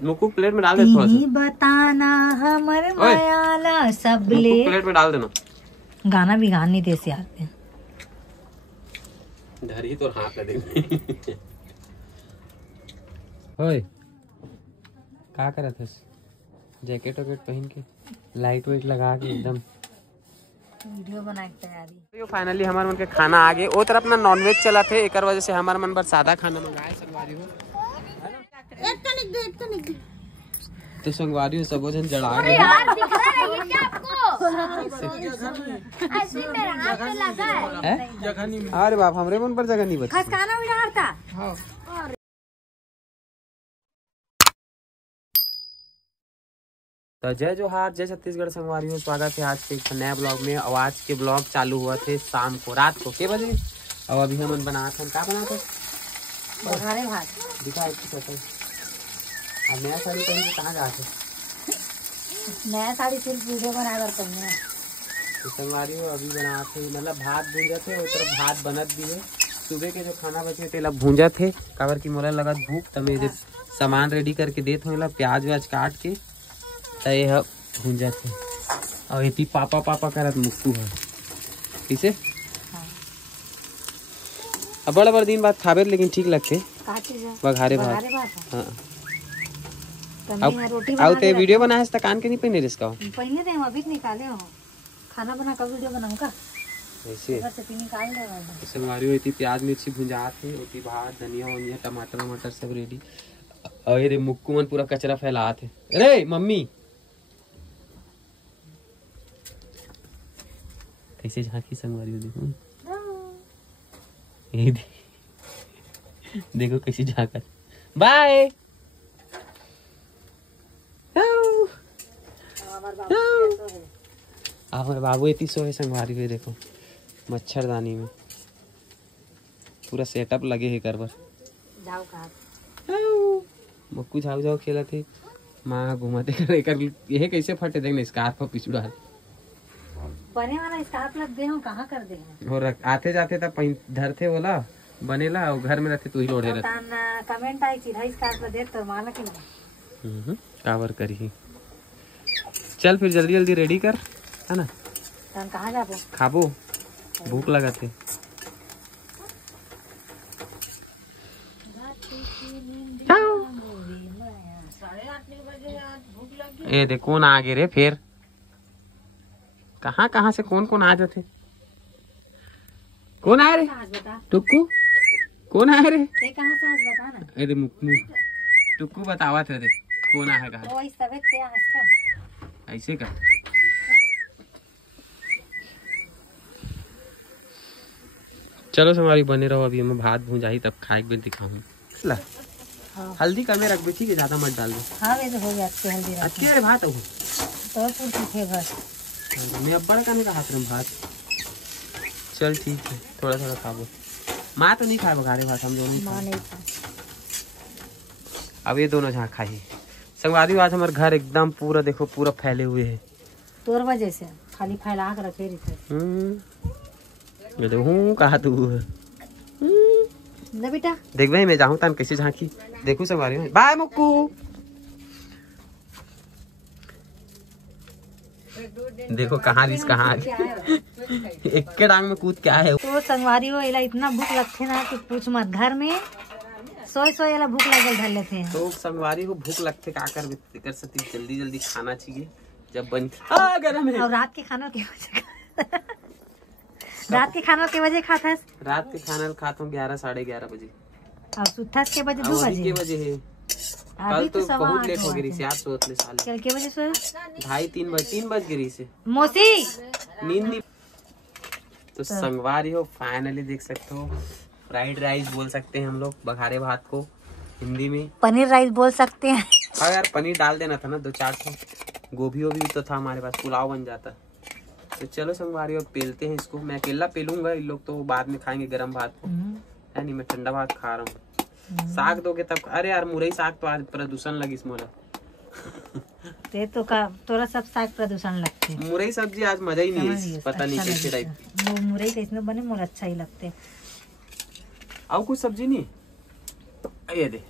Mukku plate में डाल दे थोड़ा सा। बताना हमर मायाला सबले प्लेट में डाल देना। गाना भी गा नहीं दे से आते हैं। धरी तो हाथ लगे। ओए क्या कर रहा था? जैकेट वैकेट पहन के लाइट वेट लगा के एकदम वीडियो बनाने की तैयारी। फाइनली हमारे मन के खाना आ गए। वो तरफ ना नॉनवेज चला थे, एक वजह से हमारे मन पर सादा खाना मंगाए। संगवारी हो तो संगवारी हो सब जन जड़ा गए। यार दिख रहा है ये क्या आपको? ऐसे मेरा हाथ पे लगा है। जगह नहीं। अरे बाप हमरे मन पर जगह नहीं बची। खसकाना भी डालता। हाँ। तो जय जोहार, जय छत्तीसगढ़ संगवारी हो। स्वागत है आज के एक नया ब्लॉग में। और आज के ब्लॉग चालू हुआ थे शाम को, रात को के बजे। और अभी हम बना थे, क्या बना थे? बघारे भात। दिखा एक अब नया साड़ी पहन के कहाँ जाते? नया साड़ी सिर्फ वीडियो बनाए बर पहने। तो संगवारी हो अभी बनाते मतलब भात भूंजा थे, और तरफ भात बनत भी है। सुबह के जो खाना बचे थे लब भूंजा थे, काबर की मोला लगत भूख तमे सामान रेडी करके देते हो, प्याज व्याज काट के तय भूंजा थे। और इतनी पापा पापा करत मुक्कू है इसे। अब बड़ा बड़ा दिन बाद खाबे लेकिन ठीक लगते बघारे भात। हाँ अब ते वीडियो बनाए तो कान के नहीं पहने रिस्का पहने थे अभी निकाले हो। खाना बना का वीडियो बनाऊंगा ऐसे। निकाल दे संगवारी होती प्याज मिर्ची भुंजा थे, होती भात धनिया वनिया टमाटर वमाटर सब रेडी। अरे मुक्कू मन पूरा कचरा फैला थे। अरे मम्मी कैसे झांकी संगवारी हो, देखो ये देखो कैसे झांका। बाय हमारे बाबू इतनी सोए संगवारी हुए। देखो मच्छरदानी में पूरा सेटअप लगे है करबर। मक्कू झाऊ झाऊ खेला थे, माँ घुमाते कर ये कैसे फटे देखने स्कार्फ पिछड़ा बने वाला स्कार्फ लग दे हो, कहाँ कर दे और आते जाते तब धरते बोला बनेला और घर में रहते तू ही लोड़े रहते। कमेंट आई सीधा स्कार्फ दे तो माला के कावर करी। चल फिर जल्दी जल्दी रेडी कर, है ना? कहाँ जाबो? खाबो, भूख लगा थे। ए देख कौन आ गए रे फिर। कहाँ कहाँ से कौन कौन आ जाते? कौन आए रे? टुक्कू कौन आए रे? कहाँ से आज बता ना। अरे मुक्कू टुक्कू बतावा थे रे कौन आया कहा। ऐसे का चलो हमारी बने रहो। अभी हमें भात भूंजाई तब खाए के दिखाऊं। हाँ। हल्दी कमे रख ठीक है, ज्यादा मत डाल दो। हाँ वे तो हो गया अच्छी हल्दी रख। अच्छे रे भात हो तो पूछे बस। मैं अब बड़ा करने का हाथ में भात। चल ठीक है, थोड़ा थोड़ा खाबो। माँ तो नहीं खाए बघारे भात, हम दोनों माँ नहीं खा। अब ये दोनों जहाँ खाई। संगवारी आज हमारे घर एकदम पूरा देखो पूरा फैले हुए है। तोर वजह से खाली फैला के रखे हूँ कहा तू ना बेटा। देख भाई मैं जाऊँ तन कैसे झांकी देखू संगवारी। बाय मुक्कू। देखो कहाँ रिस कहाँ एक के डांग में कूद क्या है। तो संगवारी हो इला इतना भूख लगते ना कि पूछ मत। घर में सोए सोए वाला भूख लगल धर लेते हैं। तो संगवारी को भूख लगते का कर सकती, जल्दी जल्दी खाना चाहिए जब बन गरम है। और रात के खाना की वजह रात के खाना के वजह खाता है। रात के खाना खाता हूँ 11 साढ़े 11 बजे। और सुत्था के बजे 2 बजे के बजे है। कल तो बहुत लेट हो गई यार सोत ले साले। कल के बजे सोए 2:30 3 बज गई से मौसी नींद नहीं। तो संगवारी हो फाइनली देख सकते हो फ्राइड राइस बोल सकते हैं हम लोग बघारे भात को हिंदी में। पनीर राइस बोल सकते हैं। हाँ यार पनीर डाल देना था ना 2-4 ठो। गोभी वोभी तो था हमारे पास, पुलाव बन जाता। तो चलो संगवारी अब पेलते हैं इसको। मैं अकेला पेलूंगा, इन लोग तो बाद में खाएंगे गरम भात है नहीं। मैं ठंडा भात खा रहा हूँ। साग दोगे तब। अरे यार मुरई साग तो आज प्रदूषण लगी इस मोला। ते तो का तोरा सब साग प्रदूषण लगते। मुरई सब्जी आज मजा ही नहीं है, पता नहीं कैसे टाइप। वो मुरई कैसे बने मोला अच्छा ही लगते। और कुछ सब्जी नहीं ये दे।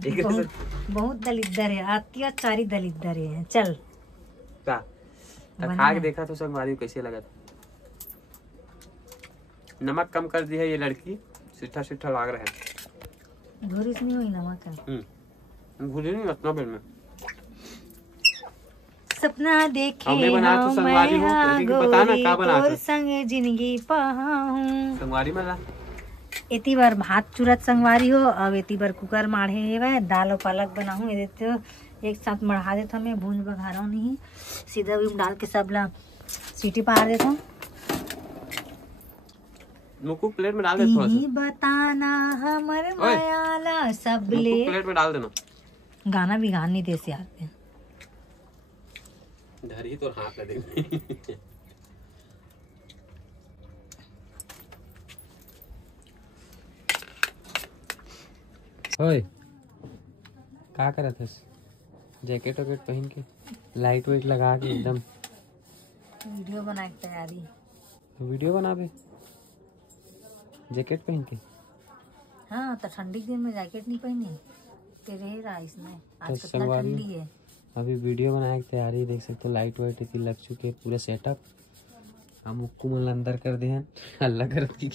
बहुत दलिद्दर है, अत्याचारी दलिद्दर है। चल खा के देखा तो संगवारी कैसे लगा था। नमक कम कर दी है ये लड़की, सिट्ठा सिट्ठा लाग रहा है। घोरिस नहीं हुई नमक है। भूली नहीं रखना बेल में। सपना देखे हमने बनाया तो संगवारी हो, बताना क्या बनाया तोर संग जिंदगी पाहूं। संगवारी में एती बार भात चुरत संगवारी हो, अब एती बार कुकर माढ़े हेवे, दाल और पालक बनाहूं। ये देते एक साथ मढ़ा देता मैं, भूंज बघारा नहीं, सीधा भी डाल के सब ला सीटी पार देता हूँ। मुकु प्लेट में डाल दे थोड़ा सा। बताना हमर मायाला सबले। प्लेट में डाल देना। गाना भी गान नहीं दे से आते हैं। धरी तो हाथ लगे। ओए क्या कर रहा था? जैकेट वैकेट पहन के लाइट वेट लगा के एकदम वीडियो बना के तैयारी। वीडियो बना बे जैकेट पहन के। हाँ तो ठंडी दिन में जैकेट नहीं पहनी तेरे राइस में, आज तो कितना ठंडी है। अभी वीडियो बनाने की तैयारी देख सकते हो। लाइट वाइट इतनी लग चुकी है, पूरा सेटअप। हम मुक्कू मन अंदर कर दे हैं अल्लाह कर दी।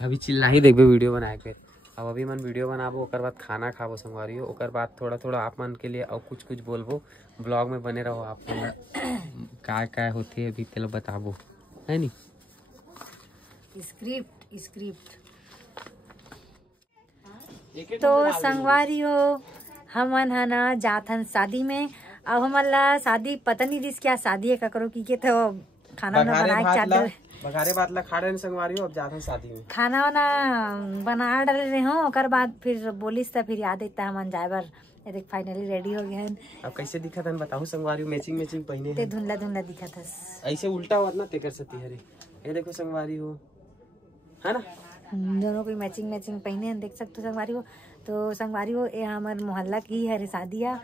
अभी चिल्ला ही देखबे वीडियो बनाए के। अब अभी मन वीडियो बनाबो, ओकर बाद खाना खाबो संगवारियो, ओकर बाद थोड़ा थोड़ा आप मन के लिए और कुछ कुछ बोलबो। ब्लॉग में बने रहो, आप क्या होते अभी तेल बताबो, है नी। स्क्रिप्ट तो संगवारी हो, हमन है ना जाथन शादी में। अब हमला शादी पता नहीं दिस क्या शादी है ककरो की के, तो खाना वाना बनाए चादर बघारे बात ला खा रहे हैं संगवारी हो। अब जाथन शादी में खाना वाना बना डाले रहे हो, ओकर बाद फिर बोलिस तो फिर याद आता हमन जाए बर। देख फाइनली रेडी हो गए। अब कैसे दिखा था बताऊं संगवारी? मैचिंग मैचिंग पहने ते धुंधला धुंधला दिखा था, ऐसे उल्टा हुआ ना तेकर सती हरे। ये देखो संगवारी हो, है ना, दोनों कोई मैचिंग मैचिंग पहने हैं, देख सकते हो संगवारी हो। तो संगवारी हो ये हमारे मोहल्ला की है शादिया।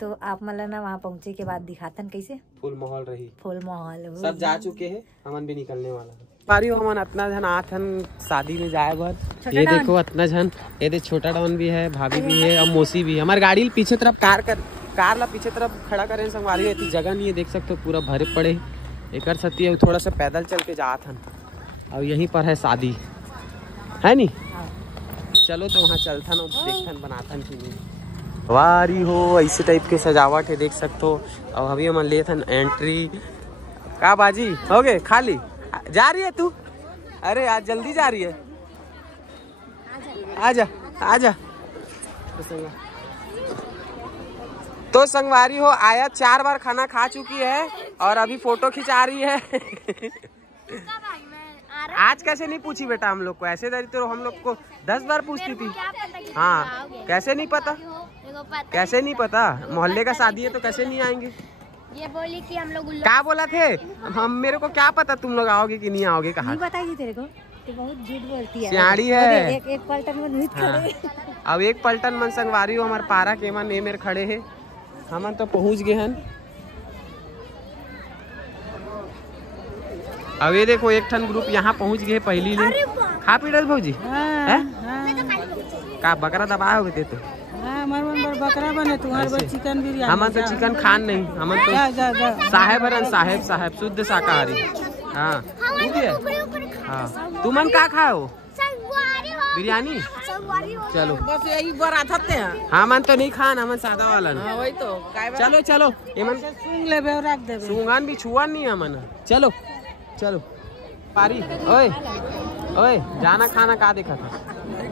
तो आप मतलब ना वहाँ पहुँचे के बाद दिखातन कैसे फुल माहौल रही। फुल माहौल सब जा चुके हैं, हमन भी निकलने वाला है। पारी हो हमन इतना जन आथन शादी में जाए बर। ये देखो इतना जन, ये देख छोटा डॉन भी है, भाभी भी है और मौसी भी है। हमारे गाड़ी पीछे तरफ कार ला पीछे तरफ खड़ा करें संगवारी। इतनी जगह नहीं है, देख सकते हो पूरा भरे पड़े। एक सती है थोड़ा सा पैदल चल के जात हन। और यहीं पर है शादी, है नी। चलो तो वहाँ चलथन और देखथन बनाथन की वारी हो। ऐसे टाइप के सजावट है, देख सकते हो। और अभी हम लेथन एंट्री। का बाजी हो गए खाली? जा रही है तू? अरे आज जल्दी जा रही है, आजा आजा। तो संगवारी हो आया 4 बार खाना खा चुकी है और अभी फोटो खिंचा रही है। आज कैसे नहीं पूछी बेटा हम लोग को? ऐसे तो हम लोग को 10 बार पूछती थी। हाँ कैसे नहीं पता? कैसे नहीं पता? मोहल्ले का शादी है तो कैसे नहीं आएंगे? ये बोली कि हम लोग क्या बोला थे हम? मेरे को क्या पता तुम लोग आओगे कि नहीं आओगे? कहा नहीं बताइए तेरे को, तो बहुत झूठ बोलती है। सियाड़ी है। एक पलटन में नहीं खड़े। अब एक पलटन मन संगवारी हो हमारे पारा के मन मेरे खड़े है। हमन तो पहुँच गए हैं। अब ये देखो एक ठन ग्रुप यहाँ पहुँच गए पहली ले। खा पी डल भौजी का बकरा दबाया हो गए तो बकरा बने तुम्हारे चिकन बिरयानी। हमन तो चिकन खान नहीं, हमन तो साहेब हरन, साहेब शुद्ध शाकाहारी। हाँ तू भी है? हाँ तू मन का खाओ? बिरयानी। चलो बस यही बड़ा थते हैं। हमन तो नहीं खान, हमन सादा वाला। वही तो चलो चलो एमन सूंघ लेबे और रख देबे। सूंगान भी छुआन नहीं हमन। चलो चलो पारी। ओए ओए जाना खाना का देखा था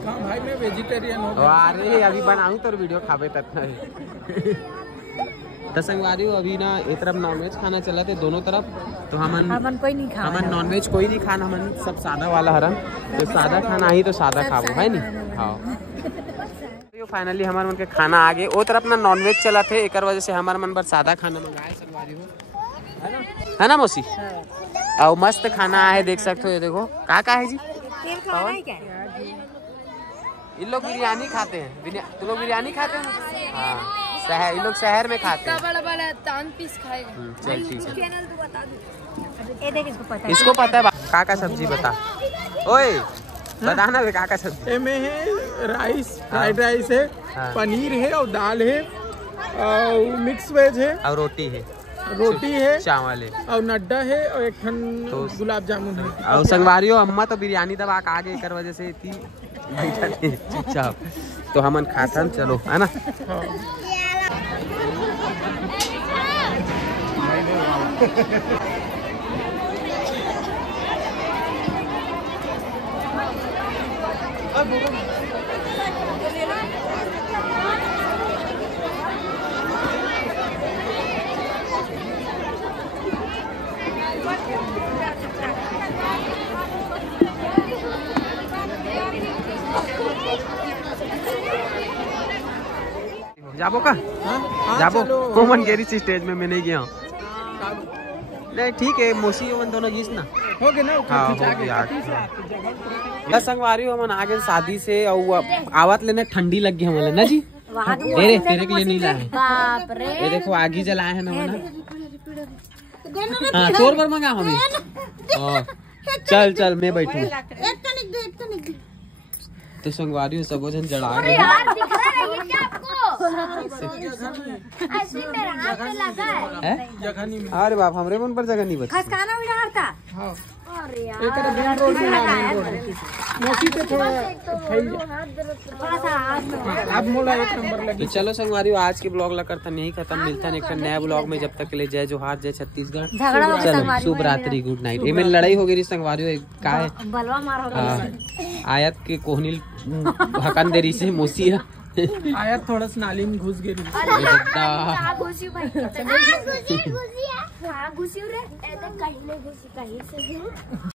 भाई मैं वेजिटेरियन हूँ। अरे अभी बनाऊं तो वीडियो खाबे तक तो संगवारी हो। अभी ना एक तरफ नॉनवेज खाना चला थे दोनों तरफ, तो हमन कोई नहीं खा, हमन नॉनवेज कोई नहीं खाना, हमन सब सादा वाला हरन। तो सादा खाना ही तो सादा खाबो, है नहीं? हाँ फाइनली हमारे मन के खाना आ गए। वो तरफ ना नॉनवेज चला थे, एक वजह से हमारे मन पर सादा खाना मंगाए संगवारी हो, है ना मौसी? और मस्त खाना है, देख सकते हो। ये देखो का है जी, इन लोग बिरयानी खाते हैं। तुम लोग बिरयानी खाते हैं? हाँ शहर, इन लोग शहर में खाते हैं। बड़ा तान पीस खाएगा। चल ठीक है, इसको इसको पता है। का सब्जी बता, ओए बताना वे का सब्जी। में है राइस, फ्राइड राइस है, हाँ। पनीर है और दाल है और मिक्स वेज है और रोटी है, चावल है और नड्डा है और एक ठन तो गुलाब जामुन है। और संगवारियों अम्मा तो बिरयानी दबा के आगे कर वजह से थी बैठल है चुपचाप, तो हमन खाथन चलो है ना। जाबो का जाबो कोमन गेरी स्टेज में मैं नहीं गया हूँ। नहीं ठीक है मोसी ओवन दोनों गीस ना हो गया ना। हाँ हो गया। संगवारी हमन आगे शादी से और आवत लेने ठंडी लग गई हमारे ना जी। तेरे के लिए नहीं लाए। बाप रे ये देखो आग ही जलाए हैं ना मना। हाँ तोर पर मंगा हमें। चल मैं बैठू। तो संगवारी सब जन जला गए। यार दिख रहा है ये क्या आपको? आइसक्रीम मेरा हाथ पे लगा है। जगह नहीं मिली। अरे बाप हमरे मन पर जगह नहीं बची। खाना भी डालता। हाँ अरे यार एक मेन रोड में ना, मेन रोड में मोसी पे थोड़ा थोड़ा सा हाथ में अब मोला एक नंबर लगी। तो चलो संगवारी आज के ब्लॉग ला करता नहीं खत्म, मिलता है एक नया ब्लॉग में। जब तक के लिए जय जोहार, जय छत्तीसगढ़। झगड़ा हो गया चलो संगवारी शुभ रात्रि, गुड नाइट। ये में लड़ाई हो गई संगवारी का है बलवा मार हो गया। आयत के कोहनील हकन देरी से मोसी है आया थोड़ा सा नाली में घुस गई। कहाँ घुसी भाई? घुसी रे, कहीं नहीं घुसी, कहीं से